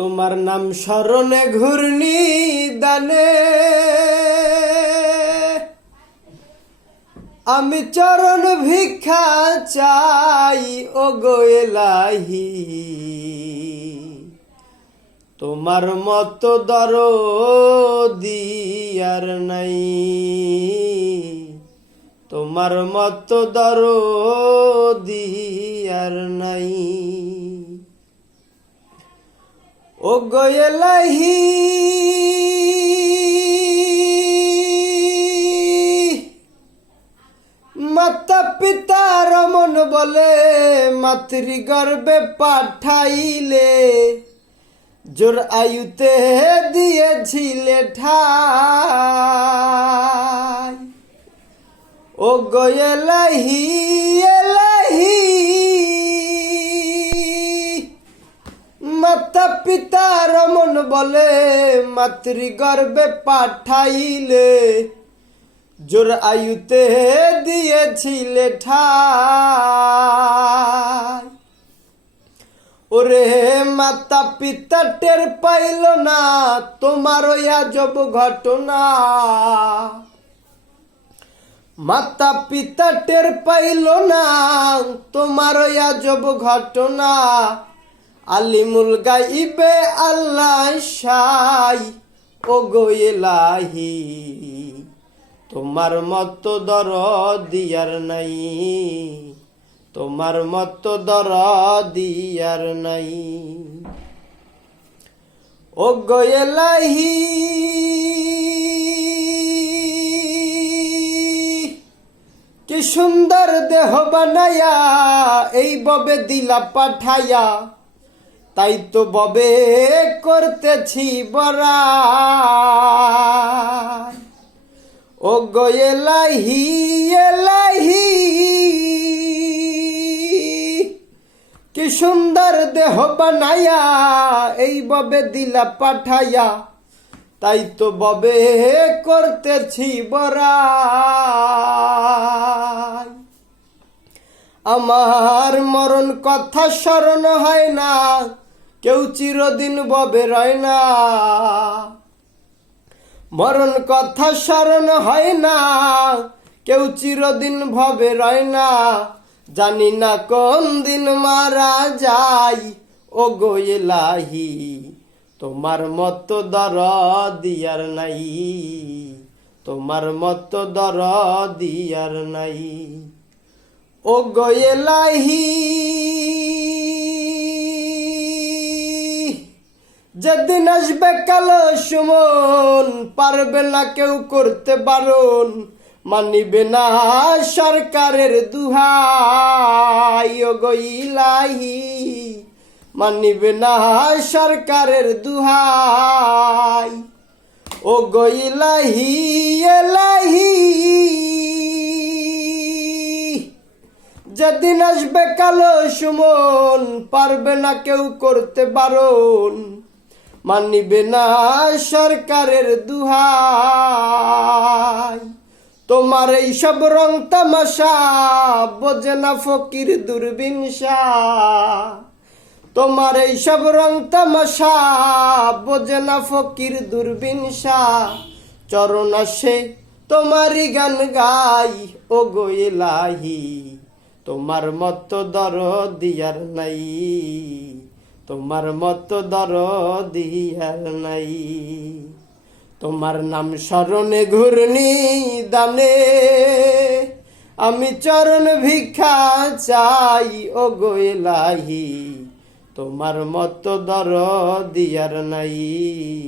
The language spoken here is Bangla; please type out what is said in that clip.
তোমার নাম স্মরণে ঘূর্ণি দানে। আমি চরণ ভিক্ষা চাই ও গোয়েলাহি তোমার মতো দর দিয়ার নাই। তোমার মতো দর দিয়ার নাই। ও গোয়েলাহি মাতা পিতা রমন বলে মাতৃ গর্বে পাঠাইলে, জোর আয়ুতে দিয়েছিলে ঠাই। ও গোয়েলাহি এলাহি। মাতা পিতা রমন বলে মাতৃ গর্বে পাঠাইলে। জোর আয়ুতে দিয়েছিলে ঠাই। ওরে মাতা পিতা টের পাইল না তোমার আজব ঘটনা। মাতা পিতা টের পাইল না তোমার আজব ঘটনা। আলিমুল গাইবে আল্লাহ সাই ও গোয়েলাহি তোমার মতো দর দিয়ার নাই, তোমার মতো দর দিয়ার নাই। ও গোয়েলাহি কি সুন্দর দেহ বানায়া, এই ববে দিলা পাঠায়া তাই তো ববে করতেছি বরা। ও গোয়েলাহি এলাহি, কি সুন্দর দেহ বানায়া এই ববে দিলা পাঠায়া। তাই তো ববে করতেছি বরা। আমার মরণ কথা স্মরণ হয় না। কেউ চিরদিন ববে রয় না। মরণ কথা স্মরণ হয় না। কেউ চিরদিন ভবে রয় না। জানি না কোন দিন মারা যাই ও গোয়েলাহি তোমার মতো দর দিয়ার নাই। তোমার মতো দর দিয়ার নাই। ও গোয়েলাহি যেদিন আসবে কালো সুমন, পারবে না কেউ করতে বারণ। মানিবে না সরকারের দুহাই মানিবে না সরকারের দুহাই ও গইলাহি এলাহি। যেদিন আসবে কালো সুমন, পারবে না কেউ করতে বারণ। মানিবে না সরকারের দুহাই। তোমার এই সব রং তামাশা, বোঝে না ফকির দুর্বিনসা তোমার এই সব রং তামাশা, বোঝে না ফকির দুর্বিনসা চরণ আসে তোমারই গান গাই ও গোয়েলাহি তোমার মতো দর দিয়ার নাই। তোমার মত দর দিয়ার নাই। তোমার নাম স্মরণে ঘূর্ণি দানে। আমি চরণ ভিক্ষা চাই ও গোয়েলাহি তোমার মত দর দিয়ার নাই।